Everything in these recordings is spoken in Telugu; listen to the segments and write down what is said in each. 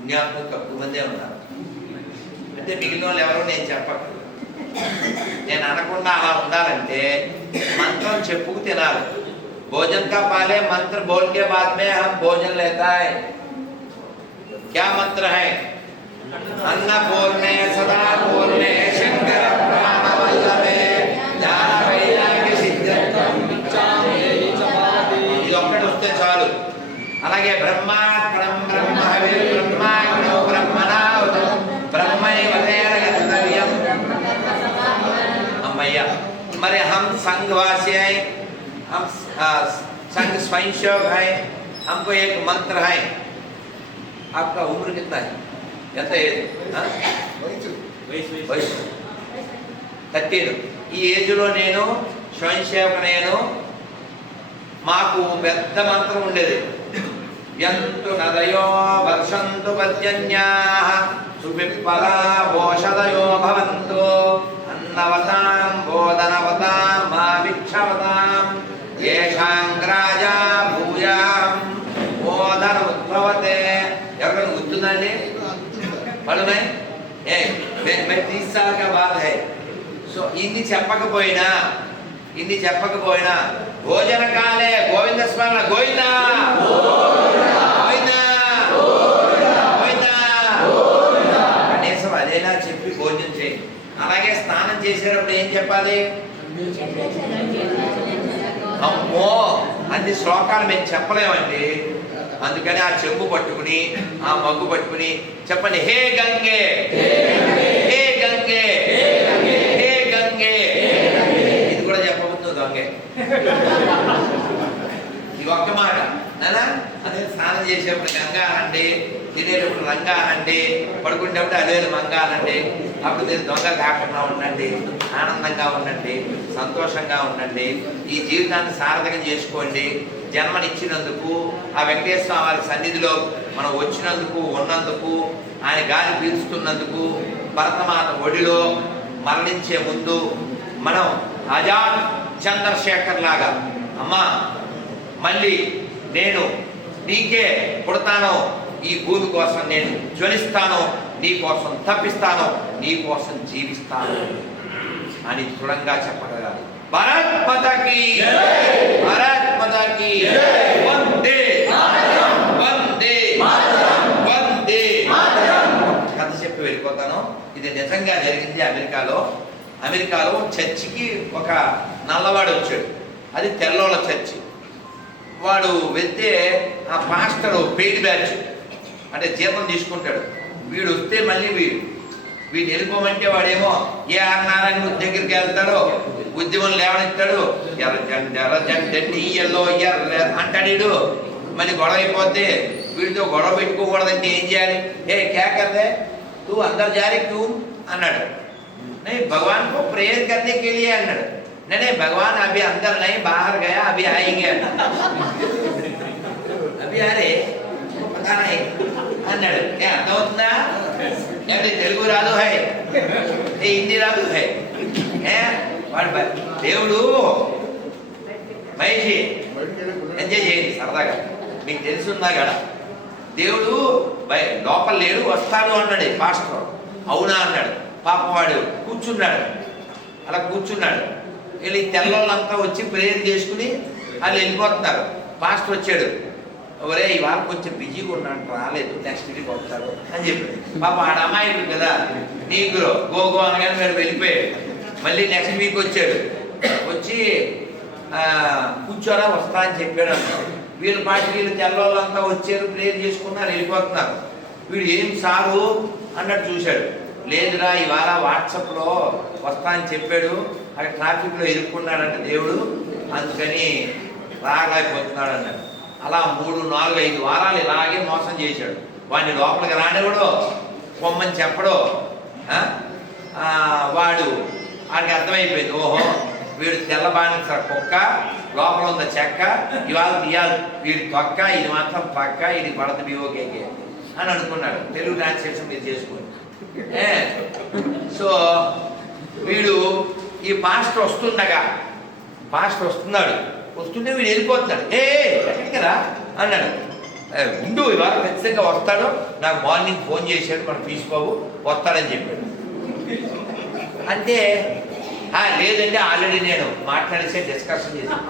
పుణ్యాత్ములు తక్కువ మందే ఉన్నారు. అంటే మిగిలిన వాళ్ళు ఎవరో నేను చెప్పకు, నేను అనకుండా అలా ఉండాలంటే మంత్రం చెప్పుకు తినాలి. भोजन का पहले मंत्र बोल के बाद में हम भोजन लेता है. क्या मंत्र है? अन्न बोलने सदा बोलने शंकर प्राण वल्लभे ज्ञान वैराग्य सिद्ध्यर्थम ఇది ఒక్కటి వస్తే చాలు. అలాగే బ్రహ్మాత్మం బ్రహ్మ హవిర్ బ్రహ్మాగ్నో బ్రహ్మణావతం బ్రహ్మైవ తేన గంతవ్యం. అమ్మయ్య, మరి हम संघवासी हैं, हम संघ स्वयं सेवक है, हमको एक मंत्र है. आपका उम्र कितना है? ఎంత ఏజ్? వయసు 13. ఈ ఏజ్లో నేను స్వయం సేవక, నేను మాకు పెద్ద మంత్రం ఉండేది. యంతు నదయో వర్షంతు పర్జన్యాః సుపిప్పలా ఓషధయో భవంతు అన్నవతాం బోధనవతాం మా విక్షవతాం ఏషాంగ్రాజా భూయాం బోధన ఉద్భవతే. ఎవరికైనా గుర్తుందండి? పడునే ఏ 30 साल का बात है. సో ఇన్ని చెప్పకపోయినా భోజన కాలే గోవింద స్మరణ, గోవింద గోవింద గోవింద కనీసం అదేనా చెప్పి భోజనం చేయి. అలాగే స్నానం చేసేటప్పుడు ఏం చెప్పాలి? అమ్మో అన్ని శ్లోకాలు మేము చెప్పలేమండి. అందుకని ఆ చెంబు పట్టుకుని ఆ మగ్గు పట్టుకుని చెప్పండి, హే గంగే హే గంగే హే గంగే. ఇది కూడా చెప్పబోతుంది గంగే. ఇది ఒక్క మాట నానా. అదే స్నానం చేసేటప్పుడు గంగా అనండి, తినేటప్పుడు రంగా అనండి, పడుకునేటప్పుడు అదే మంగా అనండి. అప్పుడు మీరు దొంగ కాకుండా ఉండండి, ఆనందంగా ఉండండి, సంతోషంగా ఉండండి. ఈ జీవితాన్ని సార్థకం చేసుకోండి. జన్మనిచ్చినందుకు, ఆ వెంకటేశ్వర వారి సన్నిధిలో మనం వచ్చినందుకు, ఉన్నందుకు, ఆయన గాలి పీల్చుతున్నందుకు, భరతమాత ఒడిలో మరణించే ముందు మనం ఆజాద్ చంద్రశేఖర్ లాగా, అమ్మా మళ్ళీ నేను నీకే పుడతాను, ఈ భూమి కోసం నేను జ్వలిస్తాను, నీ కోసం తప్పిస్తాను, నీ కోసం జీవిస్తాను అని దృఢంగా చెప్పగలగాలి. భారత్ మాతా కీ జై, భారత్ మాతా కీ జై, వందే మాతరం, వందే మాతరం, వందే మాతరం. కథ చెప్పి వెళ్ళిపోతాను. ఇది నిజంగా జరిగింది అమెరికాలో చర్చికి ఒక నల్లవాడు వచ్చాడు. అది తెల్లోళ్ళ చర్చి. వాడు వెళ్తే ఆ పాస్టర్ పెయిడ్ బ్యాచ్ అంటే జీతం తీసుకుంటాడు. వీడు వస్తే మళ్ళీ వీడు వెళ్ళిపోమంటే వాడేమో ఏ ఆర్ నారాయణ దగ్గరికి వెళ్తాడో, ఉద్యమం లేవనెత్తాడు, ఎర్రజండి ఎల్లో ఎర్ర అంటాడు. మళ్ళీ గొడవ అయిపోతే వీడితో గొడవ పెట్టుకోకూడదంటే ఏం చేయాలి? ఏ క్యా కర్రే తూ అందరు జారీ క్యూ అన్నాడు. नहीं भगवान को प्रेयर करने के लिए అన్నాడు. नहीं भगवान अभी अंदर नहीं बाहर गया, अभी आएंगे अभी अरे पता नहीं అన్నాడు. ఏ అర్థమవుతుందా? అంటే తెలుగు రాదు హై, హిందీ రాదు హై. వాడు దేవుడు మహేషి ఎంజాయ్ చేయండి సరదాగా, మీకు తెలుసున్నా కదా. దేవుడు లోపల లేడు, వస్తాడు అన్నాడు పాస్టర్. అవునా అన్నాడు. పాప వాడు కూర్చున్నాడు. అలా కూర్చున్నాడు. వెళ్ళి తెల్లోళ్ళంతా వచ్చి ప్రేయర్ చేసుకుని వాళ్ళు వెళ్ళిపోతున్నారు. పాస్టర్ వచ్చాడు. ఒరే ఇవాళ కొంచెం బిజీగా ఉన్నాడు, రాలేదు, నెక్స్ట్ వీక్ వస్తాడు అని చెప్పి. పాప ఆడ అమాయకుడు కదా, నీకు గో అనగానే మీరు వెళ్ళిపోయాడు. మళ్ళీ నెక్స్ట్ వీక్ వచ్చాడు. వచ్చి కూర్చోరా వస్తా అని చెప్పాడు అన్నాడు. వీళ్ళ పాటికి వీళ్ళు తెల్లోళ్ళంతా వచ్చారు, ప్రేయర్ చేసుకున్నారు, వెళ్ళిపోతున్నారు. వీడు ఏం సారు అన్నట్టు చూశాడు. లేదురా ఇవాళ వాట్సాప్లో వస్తా అని చెప్పాడు, అక్కడ ట్రాఫిక్లో ఇరుక్కున్నాడంట దేవుడు, అందుకని రాలేకపోతున్నాడు అన్నాడు. అలా 3, 4, 5 వారాలు ఇలాగే మోసం చేశాడు. వాడిని లోపలికి రానివ్వడు, పొమ్మని చెప్పడు. వాడికి అర్థమైపోయింది, ఓహో వీడు తెల్లబానిస కుక్క, లోపల ఉన్న చెక్క, ఇవాళ తీయాలి వీడి తొక్క, ఇది మాత్రం పక్క, ఇది పడత బిఓకేకే అని అనుకున్నాడు. తెలుగు ట్రాన్స్లేషన్ మీరు చేసుకోండి. సో వీడు ఈ పాస్టర్ వస్తున్నాడు, వస్తుంటే వీడు వెళ్ళిపోతున్నాడు. ఎక్కడికి రా అన్నాడు. ఉండు ఇవాళ ఖచ్చితంగా వస్తాడు, నాకు మార్నింగ్ ఫోన్ చేశాడు మన పీస్ బాబు వస్తాడని చెప్పాడు. అంటే లేదంటే ఆల్రెడీ నేను మాట్లాడేసే డిస్కషన్ చేశాను.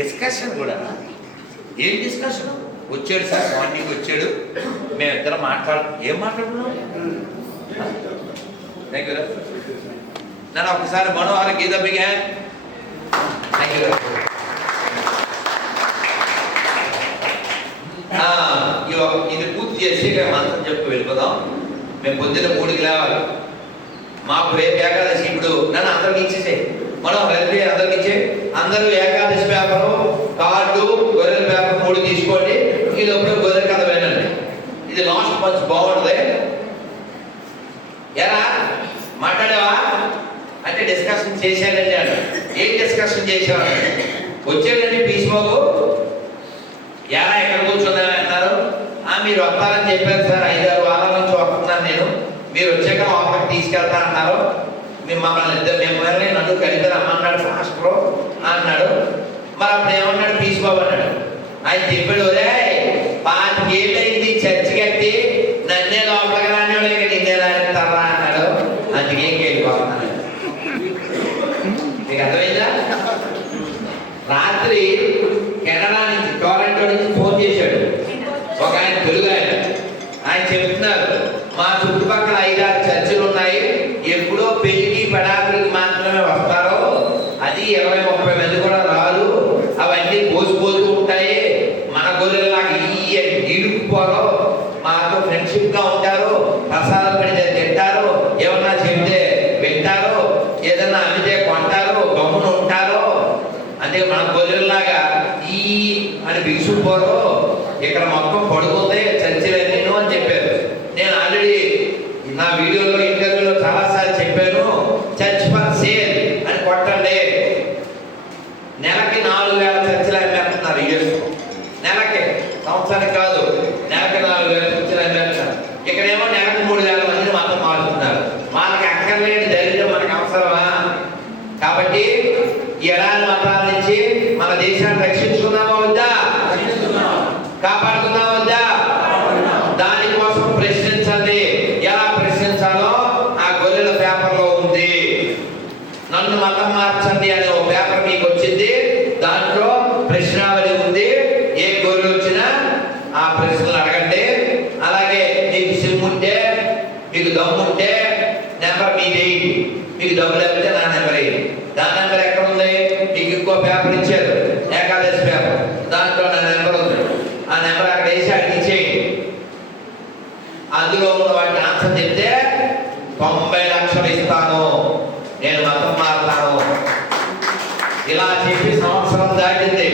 డిస్కషన్ కూడా ఏం డిస్కషన్? వచ్చాడు సార్, మార్నింగ్ వచ్చాడు, మేమిద్దరం ఏం మాట్లాడుతున్నాం? థ్యాంక్ యూ నన్ను ఒకసారి మనోహర గీత బిగా. Thank you. ఇది పూర్తి చేసి మంత్రం చెప్పు వెళ్ళిపోదాం. మేము పొద్దున్న 3కి లేవాలి. మాకు రేపు ఏకాదశి. ఇప్పుడు నన్ను అందరికి ఇచ్చేసే, మనం హెల్ప్ అందరికి ఇచ్చే. అందరూ ఏకాదశి పేపరు, కార్డు, గొర్రెల పేపర్ 3 తీసుకోండి. ఈ లోపల గొర్రెల కథ వినండి. ఇది లాస్ట్ మంచ్ బాగుంటుంది. ఎలా మాట్లాడావా అంటే డిస్కషన్ చేశానండి అన్న. ఏం డిస్కషన్ చేసేవాడు? వచ్చాడండి పీస్ బాబు, ఎలా ఎక్కడ కూర్చుందని అన్నారు. మీరు వస్తారని చెప్పారు సార్, 5-6 వారాల నుంచి వస్తున్నాను నేను, మీరు వచ్చాక లోపలికి తీసుకెళ్తా అన్నారు. మిమ్మల్ని నన్ను కలిపి రమ్మన్నాడు మాస్టరు అన్నాడు. మరి అప్పుడు ఏమన్నాడు పీస్ బాబు అన్నాడు. ఆయన చెప్పాడు, ఒరే 5 ఏళ్ళు అయింది చర్చి కట్టి, నన్నే లోపలికి రానివాడు, ఇక నిన్నే రానిస్తారా అన్నాడు. అందుకేం వెళ్ళిపోతున్నాడు. మీకు అర్థమైందా? రాత్రి కెనడా నుంచి, టొరంటో నుంచి ఫోన్ చేశాడు ఒక ఆయన, తెలుగు ఆయన చెప్తున్నారు, మా చుట్టుపక్కల 5-6 చర్చిలు ఉన్నాయి, ఎప్పుడో పెళ్లికి పెడాకులకి మాత్రమే వస్తారో, అది 20-30 మంది కూడా రాదు, అవన్నీ పోసిపోతూ ఉంటాయి, మన గొర్రెలాగా ఈడుకుపోరు, మాతో ఫ్రెండ్షిప్ గా ఉంటారు, ప్రసాదం పెడితే తింటారు, ఏమన్నా చెప్తే వింటారు, ఏదన్నా అమ్మితే కొంటారు, గమ్మున ఉంటారు, అంటే మన గొర్రెల్లాగా ఈ అని బిగుసుకుపోరు, ఇక్కడ మొత్తం పడుతుంది చర్చిలన్నీ అని చెప్పారు. నేను ఆల్రెడీ నా వీడియోలో ఇంటర్వ్యూలో చాలాసార్లు చెప్పాను, చర్చ్ ఫర్ సేల్ అని కొట్టండి. నెలకి 4,000 చర్చిలు అమ్మేస్తున్నారు యూఎస్. నెలకి, సంవత్సరానికి కాదు, నెలకి 4,000 చర్చిలు అమ్మేస్తున్నారు. ఇక్కడేమో నెలకు 3,000 మందిని మాత్రం మారుతున్నారు. వాళ్ళకి అక్కర్లేని దరిద్రం మనకు అవసరమా? కాబట్టి ఈ ఎడారి మతాల నుంచి మన దేశాన్ని రక్షించుకున్నామా వద్దా? కాపాడుకున్నామా వద్దా? దానికోసం ప్రశ్నించండి. ఎలా ప్రశ్నించాలో ఆ గొర్రెల పేపర్లో ఉంది. నన్ను మతం మార్చండి అనే ఒక పేపర్ మీకు వచ్చింది, దాంట్లో ప్రశ్నావళి ఉంది. ఏ గొర్రెలు వచ్చినా ఆ ప్రశ్నలు అడగండి. అలాగే మీకు సిమ్ ఉంటే, మీకు దమ్ము ఉంటే నెంబర్ మీది, మీకు దమ్ము లేకపోతే నా నెంబర్ వేయండి. దాని నెంబర్ ఎక్కడ ఉంది? మీకు ఇంకో పేపర్ ఇచ్చారు, ఏకాదశి పేపర్, దాంట్లో నా నెంబర్ ఉంది. ఆ నెంబర్ అక్కడ వేసి అడిగిచ్చేయండి. అందులో ఉన్న వాటిని ఆన్సర్ చెప్తే 90 లక్షలు ఇస్తాను, నేను మతం మారుతాను. ఇలా చెప్పి సంవత్సరం దాటింది.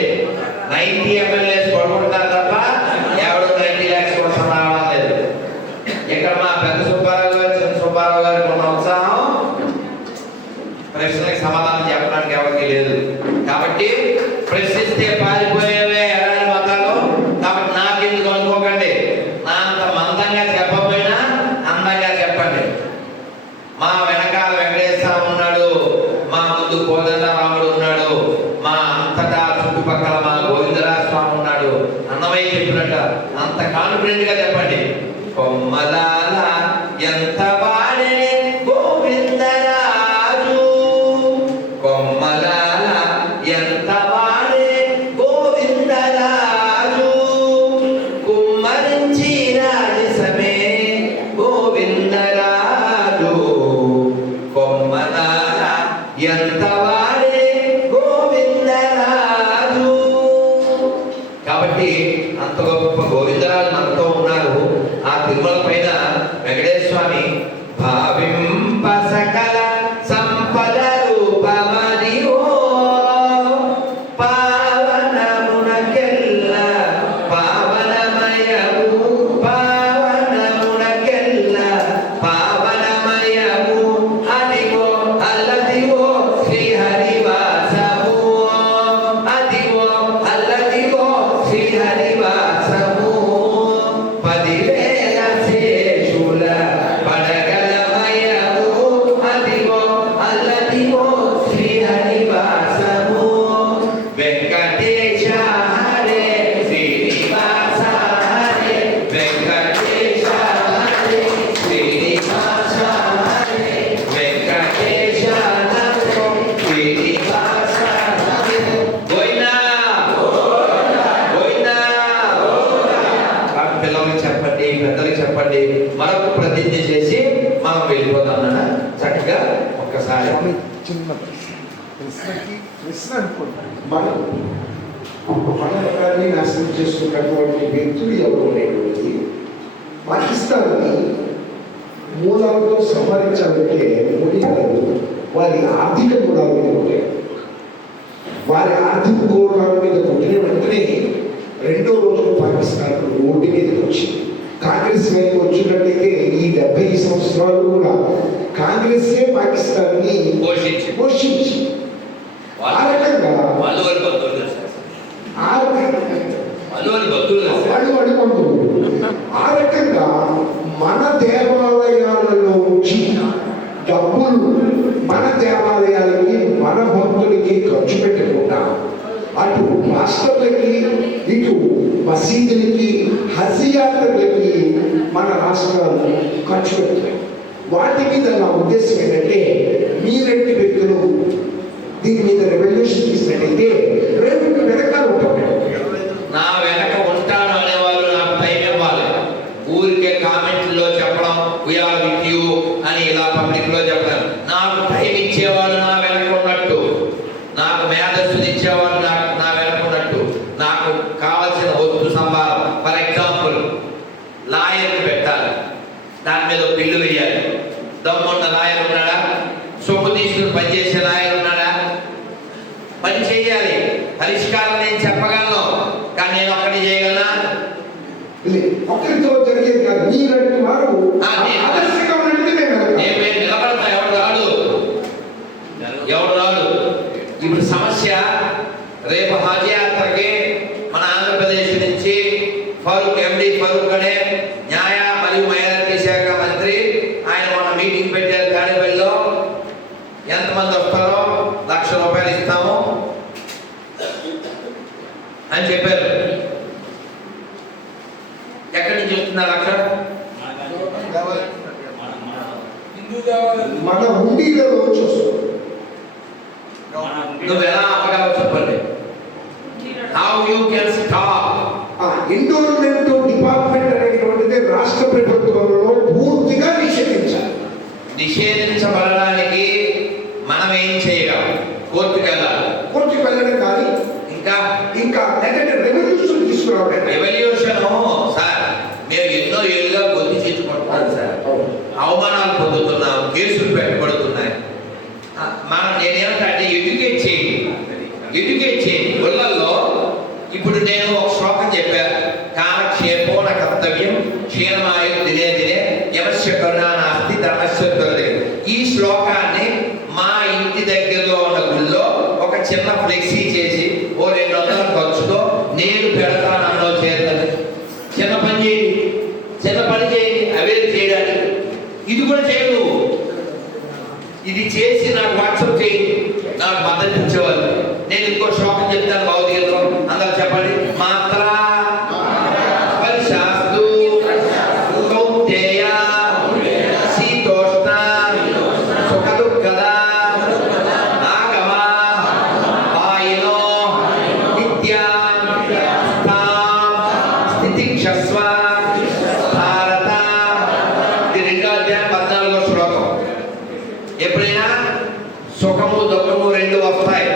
90 ఎమ్మెల్యేస్ కొడుకుంటారు తప్ప ఎవరు 90 lakhs కోసం రావడం లేదు. ఇక్కడ మా పెద్ద సుబ్బారావు గారు, చిన్న సుబ్బారావు గారికి ఉన్న ఉత్సాహం ప్రశ్నలకు సమాధానం చెప్పడానికి ఎవరికి లేదు. కాబట్టి ప్రశ్నిస్తే పారిపోయేవే ఎలాంటి మతాలు. కాబట్టి నాకెందుకు అనుకోకండి, నా అంత మందంగా చెప్పకపోయినా అందంగా చెప్పండి. మా వెనకాల వెంకటేశ్వర ఉన్నాడు, మా ముందు కోదండరాముడు ఉన్నాడు, మా అంతటా చుట్టుపక్కల మా గోవిందరాజ స్వామి ఉన్నాడు. అన్నమయ్య చెప్పినట్ట అంత కాన్ఫిడెంట్ గా చెప్పండి. కొమ్మలాల ఎంత వాడే గోవిందరాజు, కొమ్మలాల ఎంత వాడే గోవిందరాజు, కుమ్మరించి రాజసమే గోవిందరాజు, కొమ్మలాల ఎంత వాడే గోవిందరాజు. కాబట్టి అంత గొప్ప గోవిందరాజు మనతో ఉన్నారు. ఆ తిరుమల పైన వెంకటేశ్వర స్వామి భావింప సకల సంపద రూపమదివో, పావనమునకెల్ల పావనమయము, పావనమునకెల్ల పావనమయము, అదివో అల్లదివో శ్రీహరివాసము, అదివో అల్లదివో శ్రీహరివాసము, 10,000 శేషుల పడగలమయము, చిన్న ప్రశ్న అనుకుంటాను. మనం మన మతాన్ని నాశనం చేసుకున్నటువంటి వ్యక్తులు ఎవరు లేకపోతే పాకిస్తాన్ని మూలాలతో సంహరించాలంటే మోడీ గారు వారి ఆర్థిక మూలాల మీద ఉంటాయి. వారి ఆర్థిక మూలాల మీద కొట్టిన వెంటనే రెండో రోజు పాకిస్తాన్ రోడ్డు మీదకి వచ్చింది. కాంగ్రెస్ మీద వచ్చినట్టయితే ఈ 70 సంవత్సరాలు కూడా కాంగ్రెస్సే పాకిస్తాన్ని పోషించి ఆ రకంగా వాళ్ళు ఆ రకంగా మన దేవాలయాలలో నుంచి డబ్బులు మన దేవాలయాలకి మన భక్తులకి ఖర్చు పెట్టకుండా అటు రాష్ట్రాలకి ఇటు మసీదులకి హజ్ యాత్రలకి మన రాష్ట్రాలు ఖర్చు పెడతాయి. వాటి మీద నా ఉద్దేశం ఏంటంటే మీరెంటి వ్యక్తులు దీని మీద రెవల్యూషన్ తీసినట్టయితే రేపు వెనకాల ఉంటాం. నా వెనక ఉంటాను అనేవాళ్ళు నాకు టైం ఇవ్వాలి. ఊరికే కామెంట్లో చెప్పడం వీఆర్ విత్ యూ అని ఇలా పబ్లిక్ లో చెప్పడం. నాకు టైం ఇచ్చేవాళ్ళు నా వెనక ఉన్నట్టు, నాకు మేధస్సులు ఇచ్చేవాళ్ళు నా వెనక ఉన్నట్టు, నాకు కావాల్సిన వస్తు సంభారం. ఫర్ ఎగ్జాంపుల్ లాయర్ పెట్టాలి, దాని మీద బిల్లు వేయాలి. దమ్మున్న లాయర్ ఉన్నాడా? సొమ్ము తీసుకుని పనిచేసే లాయర్ ఉన్నాడా? పని చేయాలి. పరిష్కారం నేను చెప్పగలను, కానీ నేను ఒక్కటి చేయగలనా? ఒకరితో జరిగేది కాదు. మీరంటే వారు నిలబడతా. ఎవడు రాడు. ఇప్పుడు సమస్య రేపు హజ్ యాత్రకి మన ఆంధ్రప్రదేశ్ నుంచి ఎండి ఫరూక్ అనే న్యాయ మరియు మైనారిటీ శాఖ మంత్రి ఆయన మన మీటింగ్ పెట్టారు తాడేపల్లిలో. ఎంతమంది వస్తారో ₹1,00,000 ఇస్తాము అని చెప్పారు. ఎక్కడి నుంచి వస్తున్నారు అక్కడ? మన హుండీలలో వస్తుంది. నువ్వు ఎలా అవ్వగలవు చెప్పండి. How you can stop? Endowment department అనేటువంటిది రాష్ట్ర ప్రభుత్వంలో పూర్తిగా నిషేధించాలి. నిషేధించబడడానికి మనం ఏం చేయగలం? కోర్టుకు వెళ్ళాలి. కోర్టుకు వెళ్ళడం కానీ ఇంకా లేదంటే రెవల్యూషన్ తీసుకురావడం. రెవల్యూషన్ సార్, మేము ఎన్నో ఏళ్ళుగా గొంతు చేసుకుంటున్నాం సార్. అవమానాలు పొందుతున్నాం, కేసులు పెట్టబడుతున్నాయి. నేనేమంటే ఎడ్యుకేట్ చేయండి ఊళ్ళల్లో. ఇప్పుడు నేను ఒక శ్లోకం చెప్పాను, కాలక్షేపోన కర్తవ్యం క్షీణమాయు దినే దినే యమస్య కరుణా నాస్తి ధర్మస్య దురదే. ఈ శ్లోకాన్ని మా ఇంటి దగ్గరలో ఉన్న గుళ్ళో ఒక చిన్న ఫ్లెక్సీ చేసి ఓ 200 ఖర్చుతో నేను పెడతానన్నో చేరుతుంది. చిన్న పని చేయండి అవే చేయడానికి. ఇది కూడా చేయను. ఇది చేసి నాకు వాట్సాప్ చేయండి, నాకు మద్దతు ఇచ్చేవాళ్ళు. నేను ఇంకో శ్లోకం చెప్తాను భగవద్గీతలో, అందరూ చెప్పండి. మాత్ర పరిశాస్తు కౌంతేయ శీతోష్ణ సుఖదుఃఖద ఆగమ వాయినో నిత్యా స్థితిక్షస్వ భారత. ఇది 2వ అధ్యాయం 14వ శ్లోకం. ఎప్పుడైనా సుఖము దుఃఖము రెండు వస్తాయి.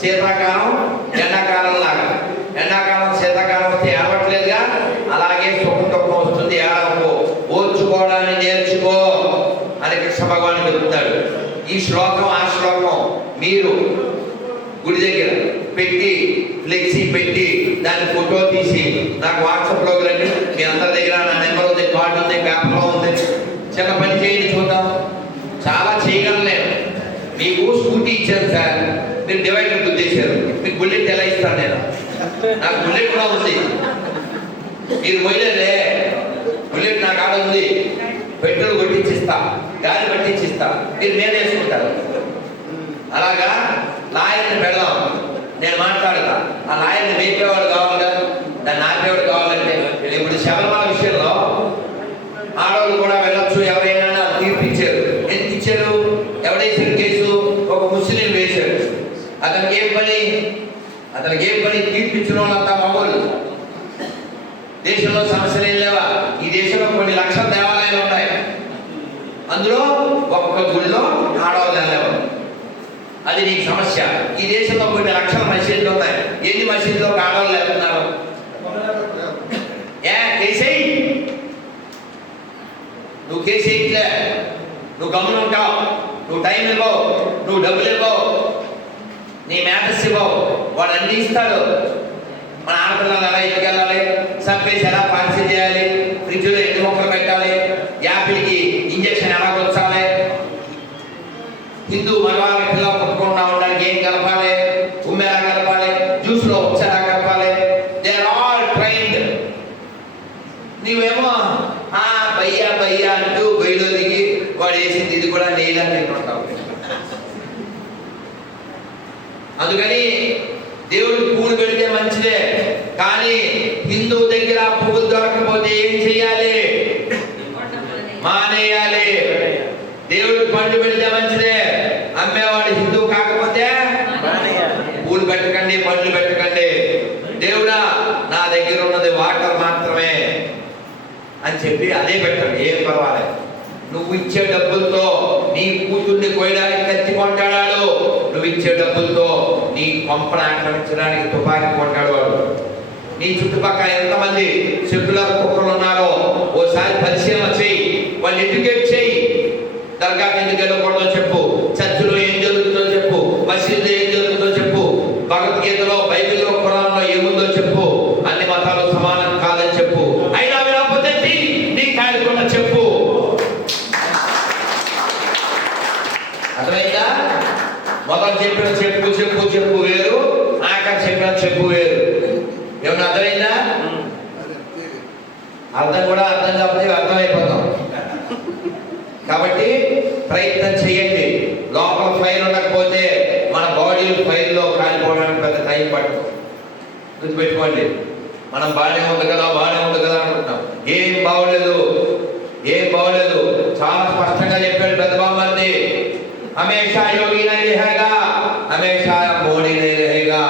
శీతాకాలం ఎండాకాలం లాగా. ఎండాకాలం శీతాకాలం వస్తే ఏడవట్లేదుగా, అలాగే సుఖం దుఃఖం వస్తుంది, ఏడవకు. ఓర్చుకోవడాన్ని నేర్చుకో అని కృష్ణ భగవాన్ చెప్తాడు. ఈ శ్లోకం ఆ శ్లోకం మీరు గుడి దగ్గర పెట్టి ఫ్లెక్సీ పెట్టి దాన్ని ఫోటో తీసి నాకు వాట్సాప్లో రండి. మీ అందరి దగ్గర నా నెంబర్ ఉంది, కార్డు ఉంది, పేపర్లో ఉంది. చిన్న పని చేయండి చూద్దాం. చాలా చేయగలను నేను. మీకు స్కూటీ ఇచ్చాను సార్, మీరు డివైడర్ గుద్దేశారు. మీకు బుల్లెట్ ఎలా ఇస్తాను నేను? నాకు బుల్లెట్ కూడా ఉంది, మీరు పోయలేదే. బుల్లెట్ నా కాడ ఉంది. పెట్రోల్ కొట్టించిస్తా, గాలి పట్టించిస్తా, మీరు మీద వేసుకుంటారు. అలాగా లాయర్ని పెడదాం, నేను మాట్లాడతా. ఆ లాయర్ని వేపేవాడు కావాలి, దాన్ని ఆపేవాడు కావాలంటే. ఇప్పుడు శబరిమల విషయంలో ఆడవాళ్ళు కూడా వెళ్ళొచ్చు, ఎవరైనా తీర్పు ఇచ్చారు. ఎందుకు ఇచ్చారు? ఎవడేసారు కేసు? ఒక ముస్లిం వేశాడు. అతనికి ఏం పని? తీర్పిచ్చిన వాళ్ళంతా మగోళ్ళు. దేశంలో సమస్యలు ఏం లేవా? ఈ దేశంలో కొన్ని లక్షల దేవాలయాలు ఉన్నాయి. అందులో ఒక్క గుళ్ళో ఆడవాళ్ళు వెళ్ళేవారు. అది నీకు సమస్య. ఈ దేశంలో కొన్ని లక్షల మసీదులు ఉన్నాయి. ఎన్ని మసీదులో ఆడవాళ్ళు వెళ్తున్నారు? కేసేయి, నువ్వు కేసేయట్లే, నువ్వు గమనం ఉంటావు, నువ్వు టైం ఇవ్వవు, నువ్వు డబ్బులు ఇవ్వవు, నీ మ్యాటర్స్ ఇవ్వవు, వాడు అన్ని ఇస్తాడు. మన ఆడపిల్లలు ఎలా ఎత్తుకెళ్ళాలి, చంపేసి ఎలా పాలసీ చేయాలి, ఫ్రిడ్జ్లో ఎన్ని మొక్కలు పెట్టాలి, యాపిల్కి ఇంజక్షన్ ఎలా కొచ్చాలి, హిందూ మగవాళ్ళకి పిల్లలు పుట్టకుండా ఉండడానికి ఏం కలపాలి, ఉమ్మ ఎలా కలపాలి, జ్యూస్లో ఉప్పు ఎలా కలపాలి, దే ఆర్ ఆల్ ట్రైన్డ్. నీవేమో బయ్యా బయ్యా అంటూ గొయ్యిలో దిగి వాడు వేసింది ఇది కూడా నెయ్యిలా తింటుంటావు. అందుకని దేవుడు పూలు పెడితే మంచిదే, కానీ హిందూ దగ్గర పువ్వులు దొరకకపోతే ఏం చేయాలి? మానేయాలి. దేవుడు పండు పెడితే మంచిదే, అమ్మేవాడు హిందూ కాకపోతే పూలు పెట్టకండి, పండ్లు పెట్టకండి. దేవుడా నా దగ్గర ఉన్నది వాటర్ మాత్రమే అని చెప్పి అదే పెట్టండి, ఏం పర్వాలేదు. నువ్వు ఇచ్చే డబ్బులతో నీ కూతుర్ని కోయడానికి కత్తి కొంటాడు, నువ్వు ఇచ్చే డబ్బులతో నీ కొంపను ఆక్రమించడానికి తుపాకీ కొంటాడు వాడు. నీ చుట్టుపక్కల ఎంతమంది సెక్యులర్ కుక్కలు ఉన్నారో ఓసారి పరిశీలన చేయి, వాళ్ళు ఎడ్యుకేట్ చేయి. దర్గాకి ఎందుకు వెళ్ళకూడదో చెప్పు, చర్చిలో ఏం జరుగుతుందో చెప్పు, మసీదులో ఏం జరుగుతుందో చెప్పు, భగవద్గీతలో బైబిల్లో ఖురాన్లో ఏముందో చెప్పు. అన్ని మతాలు సమానం కాదని చెప్పు. అయినా వినకపోతే నీ కాయకుండా చెప్పు. అర్థమైందా? మొదలు చెప్పిన చెప్పు చెప్పు చెప్పు వేరు, ఆఖరి చెప్పిన చెప్పు వేరు. ఏమన్నా అర్థమైందా? అర్థం కూడా అర్థం కాకపోతే అర్థమైపోతాం. కాబట్టి ప్రయత్నం చేయండి. లోపల ఫైర్ ఉండకపోతే మన బాడీ ఫైర్లో కాలిపోవడానికి పెద్ద టైం పడుతుంది. గుర్తుపెట్టుకోండి, మనం బాగానే ఉంది కదా అనుకుంటున్నాం. ఏం బాగోలేదు, ఏం బాగోలేదు. చాలా స్పష్టంగా చెప్పాడు పెద్ద బామ్మర్ది, హమేషా యోగి నహీ రహేగా, హమేషా మోడీ నహీ రహేగా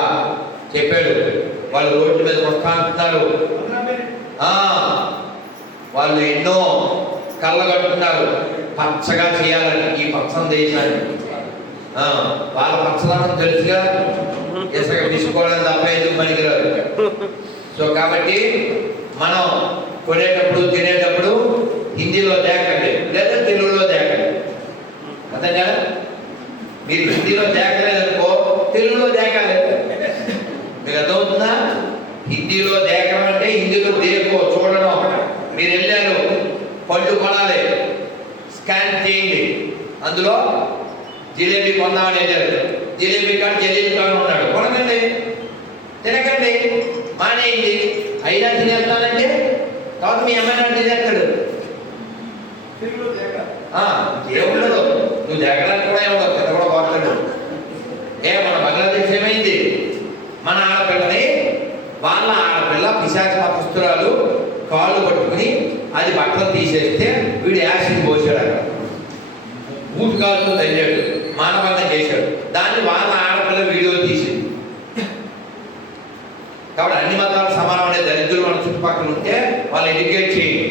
చెప్పాడు. వాళ్ళు రోడ్ల మీద వస్తా అంటున్నారు, వాళ్ళు ఎన్నో కళ్ళగట్టున్నారు పచ్చగా చేయాలని ఈ పచ్చని దేశాన్ని. వాళ్ళ పచ్చదనం తెలుసుగా, ఇసుక తీసుకోవడం తప్ప ఎందుకు పనికిరాదు. సో కాబట్టి మనం కొనేటప్పుడు తినేటప్పుడు హిందీలో దేకండి, లేదా తెలుగులో దేకండి. అర్థం కదా? మీరు హిందీలో దేకలేదనుకో తెలుగులో దేకాలి. మీకు అర్థమవుతుందా? హిందీలో దేకడం అంటే హిందీలో దేకో చూడడం. మీరు వెళ్ళారు పళ్ళు కొనాలి, స్కాన్ చేయండి, అందులో జిలేబీ కొందామని వెళ్ళారు, జిలేబీ కాదు జిలేబీ కాదు ఉన్నాడు, కొనకండి, తినకండి, మానేయండి. అయినా తినేస్తానంటే తర్వాత మీ అమ్మాయి తినేస్తాడు. ఏముండదు, నువ్వు దేకడానికి కూడా ఏముండదు, తిన కూడా పోతాడు. మన బంగ్లాదేశ్ ఏమైంది? మన ఆడపిల్లని వాళ్ళ ఆడపిల్ల పిశాచ పుస్తురాలు కాళ్ళు పట్టుకుని అది బట్టలు తీసేస్తే వీడు యాసిడ్ పోసాడు, అక్కడ బూటు కాలుతో తగ్గాడు, మానవంతం చేశాడు. దాన్ని వాళ్ళ ఆడపిల్ల వీడియో తీసింది. కాబట్టి అన్ని మతాలు సమానం అనే దరిద్రులు మన చుట్టుపక్కల ఉంటే వాళ్ళు ఎడ్యుకేట్ చేయండి.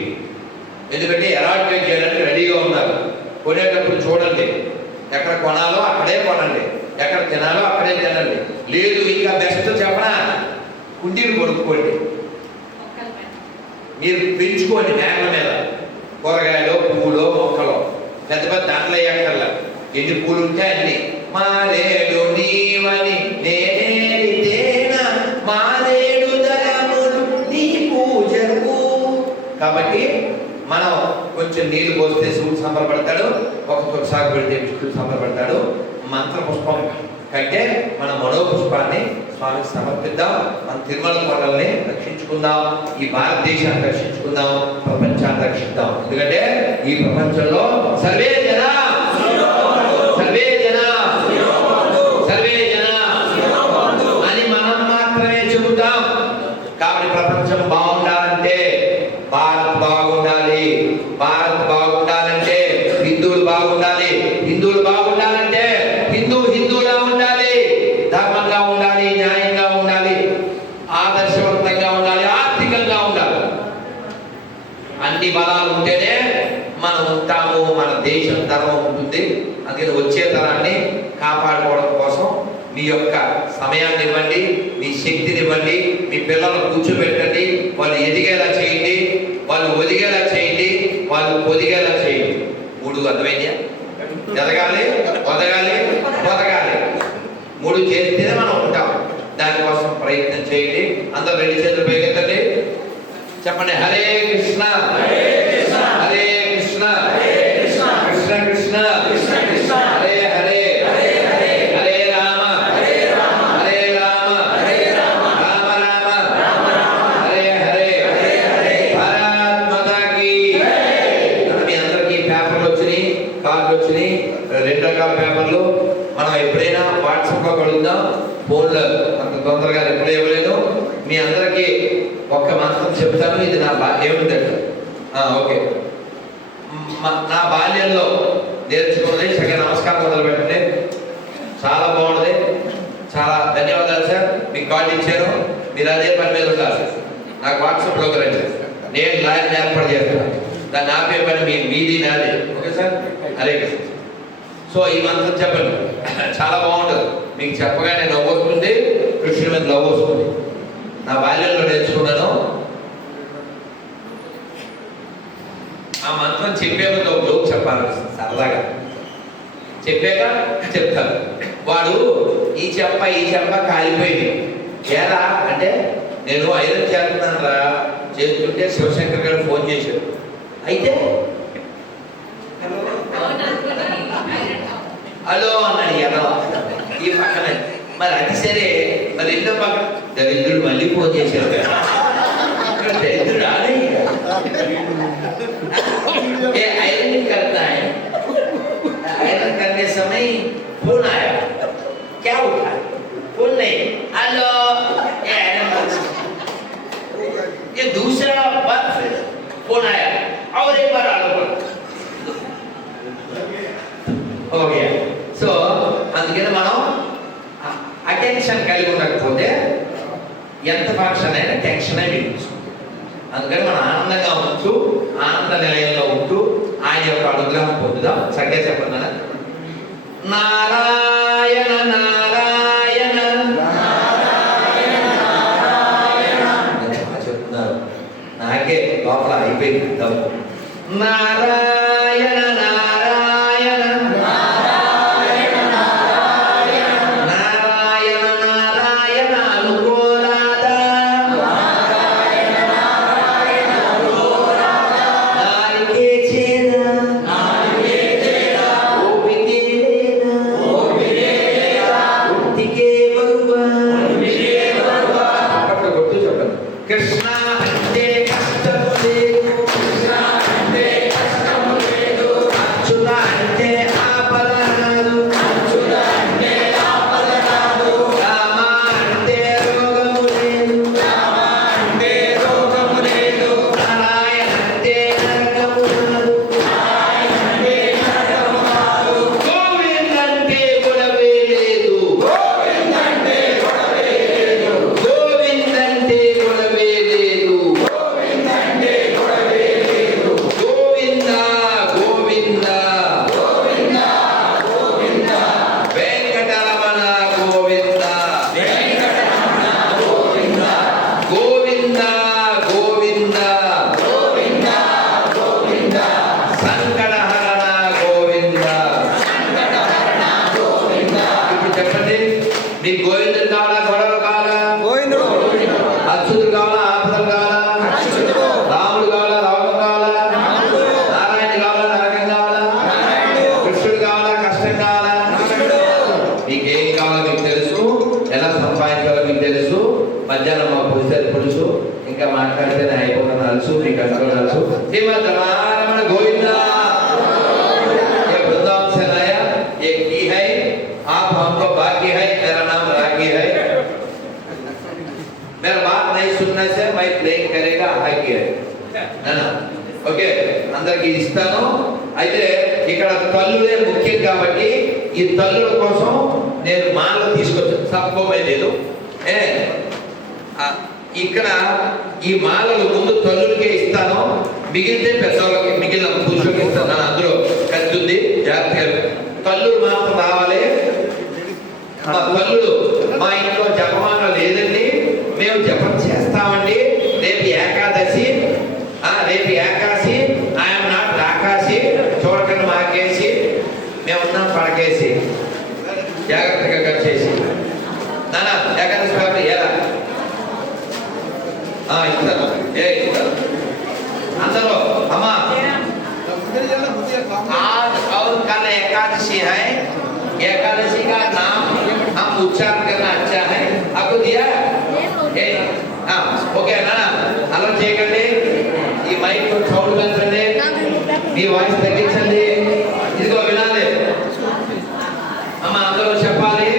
ఎందుకంటే ఎరాడికేట్ చేయడానికి రెడీగా ఉన్నారు. కొనేటప్పుడు చూడండి, ఎక్కడ కొనాలో అక్కడే కొనండి, ఎక్కడ తినాలో అక్కడే తినండి. లేదు ఇంకా బెస్ట్ చెప్పనా, కుండీలు కొనుక్కోండి, మీరు పెంచుకోండి మేకల మీద, కూరగాయలు పువ్వులు మొక్కలు పెద్ద పెద్ద దాంట్లో అయ్యాకల్లా ఎన్ని పూలు ఉంటే అన్ని. మారేడు నీవని నేనేనా మారేడు దళములు నీ పూజకు. కాబట్టి మనం కొంచెం నీళ్లు పోస్తే శివుడు సంబరపడతాడు, ఒక తులసాకు పెడితే విష్ణుడు సంబరపడతాడు. మంత్ర పుష్పం కంటే మన మనోపుష్పాన్ని స్వామికి సమర్పిద్దాం. మన తిరుమల కొండల్ని రక్షించుకుందాం, ఈ భారతదేశాన్ని రక్షించుకుందాం, ప్రపంచాన్ని రక్షిద్దాం. ఎందుకంటే ఈ ప్రపంచంలో సర్వే జన సర్వే జన సర్వే జన అని మనం మాత్రమే చెబుతాం. కాబట్టి ప్రపంచం బాగుండాలంటే భారత్ బాగుండాలి, భారత్ బాగుండాలంటే హిందువులు బాగుండాలి, హిందువులు బాగుండాలంటే హిందువులా ఉండాలి, ధర్మంగా ఉండాలి, న్యాయంగా ఉండాలి, ఆదర్శవంతంగా ఉండాలి, ఆర్థికంగా ఉండాలి. అన్ని బలాలు ఉంటేనే మనం ఉంటాము, మన దేశం తరం ఉంటుంది. అందుకని వచ్చే తరాన్ని కాపాడుకోవడం కోసం మీ యొక్క సమయాన్ని ఇవ్వండి, మీ శక్తిని ఇవ్వండి, మీ పిల్లలను కూర్చోబెట్టండి, వాళ్ళు ఎదిగేలా చేయండి, వాళ్ళు ఒదిగేలా చేయండి, వాళ్ళు పొదిగేలా చేయండి. 3 అర్థమైందా? ఎదగాలి, పొదగాలి, పొదగాలి. 3 చేస్తేనే మనం ఉంటాం. దానికోసం ప్రయత్నం చేయండి. అందరూ 2 చేతులు పైకెత్తండి, చెప్పండి హరే కృష్ణ హరే కృష్ణ కృష్ణ కృష్ణ హరే హరే హరే రామ హరే రామ రామ రామ హరే హరే భారత్ మాతా కీ. మీ అందరికీ పేపర్లు వచ్చినాయి, కార్డులు వచ్చినాయి, 2 రకాల పేపర్లు. మనం ఎప్పుడైనా వాట్సాప్లో కలుద్దాం, ఫోన్లో అంత తొందరగా రిప్లై ఇవ్వలేదు. మీ అందరికీ ఒక్క మంత్రం చెప్తాను. ఇది నా ఏముందంటే ఓకే, నా బాల్యంలో నేర్చుకున్నది. సగం నమస్కారం మొదలు పెట్టండి. చాలా బాగుంది. చాలా ధన్యవాదాలు సార్. మీకు కార్డు ఇచ్చాను, మీరు అదే పని మీద ఉండాలి. నాకు వాట్సాప్లోకి రండి, నేను లాయర్ని ఏర్పాటు చేస్తాను. దాన్ని ఆపే పని మీది నాది. Okay sir, Hare Krishna. So ఈ మంత్రం చెప్పండి, చాలా బాగుంటుంది. మీకు చెప్పగానే నవ్వు వస్తుంది, కృష్ణుడి మీద లవ్ వస్తుంది. నా బాల్యంలో నేర్చుకున్నాను. ఆ మంత్రం చెప్పే ముందు ఒక జోక్ చెప్పాలనిపిస్తుంది, సరదాగా చెప్పాక చెప్తాను. వాడు ఈ చెంప కాలిపోయింది. ఎలా అంటే, నేను ఐరన్ చేస్తున్నాను రా చేస్తుంటే శివశంకర్ గారు ఫోన్ చేశారు. అయితే హలో అన్నాడు ఎలా ఈ పక్కన. మరి అది సరే, మరి రెండో పక్కన దరిద్రుడు మళ్ళీ ఫోన్ చేశారు. दरिद्र आ रही है, ये आयरन करता है, आयरन करने समय फोन आया, क्या उठा? फोन नहीं, हेलो, ये आयरन, ये दूसरा बार फिर फोन आया और एक बार आलो हो गया. సో అందుకని మనం అటెన్షన్ కలిగి ఉండకపోతే ఎంత ఫంక్షన్ అయినా టెన్షన్ అయిపోతుంది. అందుకని మనం ఆనందంగా ఉంటూ ఆనంద నిలయంలో ఉంటూ ఆయన యొక్క అనుగ్రహం పొందుదాం. చక్కగా చెప్పండి, నారాయణ నారాయణ చెప్తున్నారు. నాకే లోపల అయిపోయింది దమ్ము. నారాయణ నారాయణ నారాయణ నారాయణ అనుకోరాదా, నారికే చేదా ఓపికే లేదా ఉట్టికే బరువా. అక్కడ గుర్తు చెప్పండి. కృష్ణ అంటే కష్టం లేదు, అచ్యుత అంటే ఆపద రాదు, రామ అంటే రోగము లేదు, నారాయణ అంటే నరకము రాదు, గోవింద అంటే గొడవే లేదు, గోవింద అంటే గొడవే లేదు, గోవింద గోవింద వెంకటరమణ గోవింద గోవింద గోవింద సంకటహరణ గోవింద. ఇప్పుడు చెప్పండి, మీకు గోవిందుడు కావాలా, గొడవలు కావాలా, అచ్యుతుడు కావాలా, ఆపదలు కావాలా, రాముడు కావాలా, రోగం కావాలా, నారాయణ కావాలా, నరకం కావాలా, కృష్ణుడు కావాలా, కష్టం కావాలా? మీకేం కావాలో మీకు తెలుసు, ఎలా సంపాదించాలో మీకు తెలుసు. మధ్యాహ్నం మా పులుసు ఇంకా మాట్లాడితేనే అయిపోతున్న తెలుసు, మీకు అసలు తెలుసు. శ్రీమద్ రమణ గోవింద. ये वृंदावन से लाया, एक की है, आप हमको बाकी है, मेरा नाम रागी है, मेरा बात नहीं सुनने से मैं प्लेइंग करेगा हाकी है ना. ఓకే, అందరికి ఇస్తాను. అయితే ఇక్కడ తల్లులే ముఖ్యం కాబట్టి ఈ తల్లుల కోసం నేను మాలలు తీసుకొచ్చాను. సబ్కోమే లేదు, ఇక్కడ ఈ మాలలు ముందు తల్లులకే ఇస్తాను, మిగిలితే పెద్దవాళ్ళకి, మిగిలిన పురుషులకి ఇస్తాను. అందులో కత్తి ఉంది, మా తల్లులు మా ఇంట్లో జపమాల లేదండి, మేము జపం చేస్తామండి. రేపు ఏకాదశి, రేపు ఏకాశి, ఆయన నాట్ ఆకాశి, చూడకండి మాకేసి, మేము ఉన్నాం పడకేసి, జాగ్రత్తగా కట్ చేసి. నానా ఏకాదశి పేపర్ ఎలా ఇస్తారు, ఇస్తారు అందరూ. అమ్మా आज और कल एकादशी है, एकादशी का नाम हम उच्चारण करना अच्छा है, आपको दिया ఓకే నా అలా చేయకండి. ఈ మైక్ సౌండ్ పెంచండి, మీ వాయిస్ తగ్గించండి, ఇదిగో వినాలి. అమ్మ అందరూ చెప్పాలి.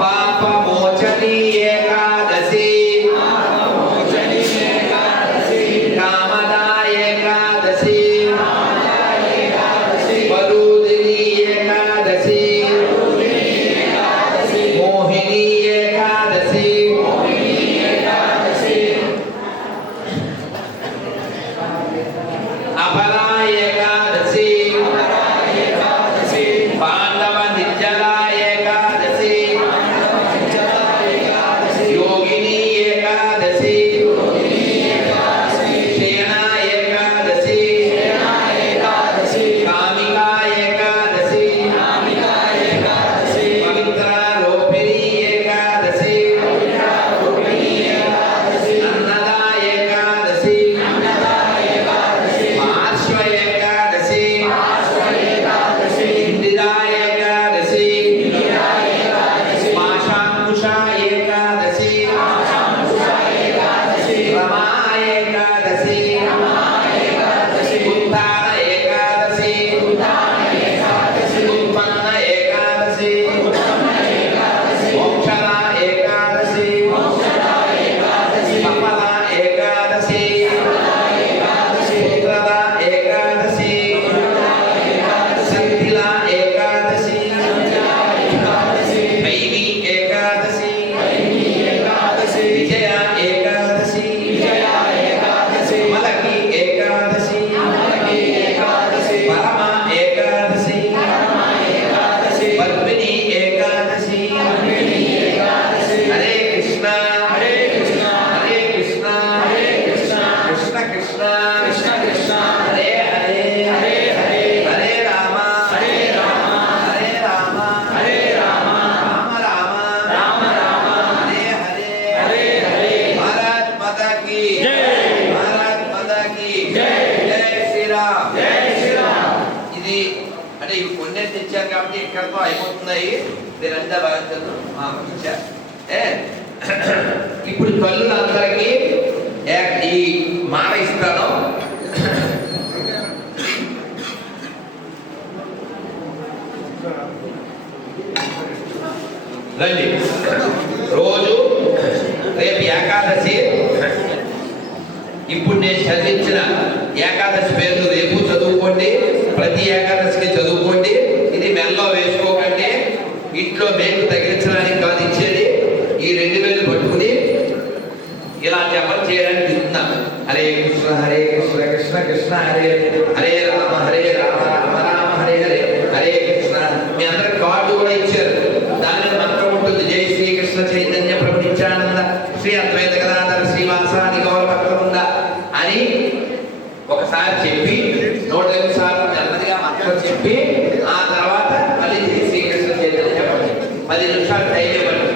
పాప మోచని ఏకాదశి, కామదా ఏకాదశి, వరుదిని ఏకాదశి, మోహిని ఏకాదశి, అపరా ఏకాదశి, పాండవ నిర్జల ఏకాదశి, యోగిని ఏకాదశి, శయన ఏకాదశి, కామికా ఏకాదశి, పవిత్ర రూపిణి ఏకాదశి, అన్నదా ఏకాదశి, పార్శ్వ ఏకాదశి, ఇందిరా ఏకాదశి, పాశాంకుశ ఏకాదశి, రమా ఏకాదశి, ఉత్తాన ఏకాదశి, ఉత్పన్న ఏకాదశి, మోక్షద ఏకాదశి, కమల ఏకాదశి, పుత్రద ఏకాదశి, సంధిల ఏకాదశి, భైమి ఏకాదశి, విజయ ఏకాదశి, మలకి ఏకాదశి, పరమ ఏకాదశి, పద్మిని ఏకాదశి. హరే కృష్ణ హరే కృష్ణ కృష్ణ కృష్ణ హరే హరే హరే రామ హరే రామ రామ రామ హరే హరే. భారత్ మాతా కీ భారత్ మాతా కీ జై శ్రీరామ్. ఇది అంటే ఇవి కొన్ని తెచ్చారు కాబట్టి ఇక్కడతో అయిపోతున్నాయి. మీరంతా బాధ్యతలు ఇచ్చా. ఇప్పుడు తల్లులందరికీ ఈ మాట ఇస్తాను. రండి. రోజు రేపు ఏకాదశి, ఇప్పుడు నేను చదివించిన ఏకాదశి పేర్లు రేపు చదువుకోండి, ప్రతి ఏకాదశికి చదువుకోండి. ఇది మెల్లో వేసుకోకండి, ఇంట్లో మేకు తగిలించడానికి కాదు ఇచ్చేది. ఈ 2 వేలు పట్టుకుని ఇలా జపం చేయడానికి ఇస్తున్నా. హరే కృష్ణ కృష్ణ కృష్ణ హరే హరే రామ రామ రామ హరే హరే. హరే కృష్ణ. మీ అందరికి కార్డు కూడా ఇచ్చారు, దాని మీద మంత్రం ఉంటుంది. జై శ్రీకృష్ణ చైతన్య ప్రభు నిత్యానంద శ్రీ అద్వైత గదాధర శ్రీవాసాది గౌర భక్తవృంద అని ఒకసారి చెప్పి 105 సార్లు నెమ్మదిగా మంత్రం చెప్పి ఆ తర్వాత మళ్ళీ జై శ్రీకృష్ణ చైతన్య చెప్పండి. 10 నిమిషాలు టైం ఇవ్వండి.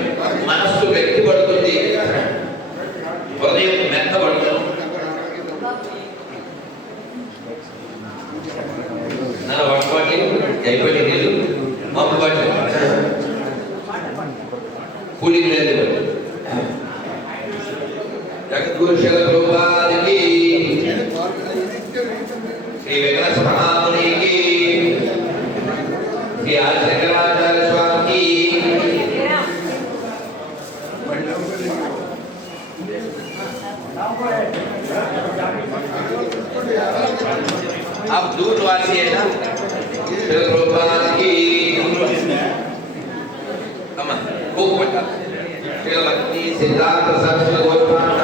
మనస్సు వ్యక్తి పడుతుంది, హృదయం మెత్తబడుతుంది. నన్ను పట్టుకోండి, అయిపోయి నీళ్ళు మమ్మల్ని పట్టు, కూలింగ్ లేదు. జగద్గురు శిల ప్రభుపాదికి, శ్రీ వెంకటేశ్వర మహామునికి, శ్రీ ఆదిశంకరాచార్య స్వామికి. आप दूरवासी है ना, शिल प्रभुपाद की शिल भक्ति सिद्धार्थ सरस्वती गोस्वामी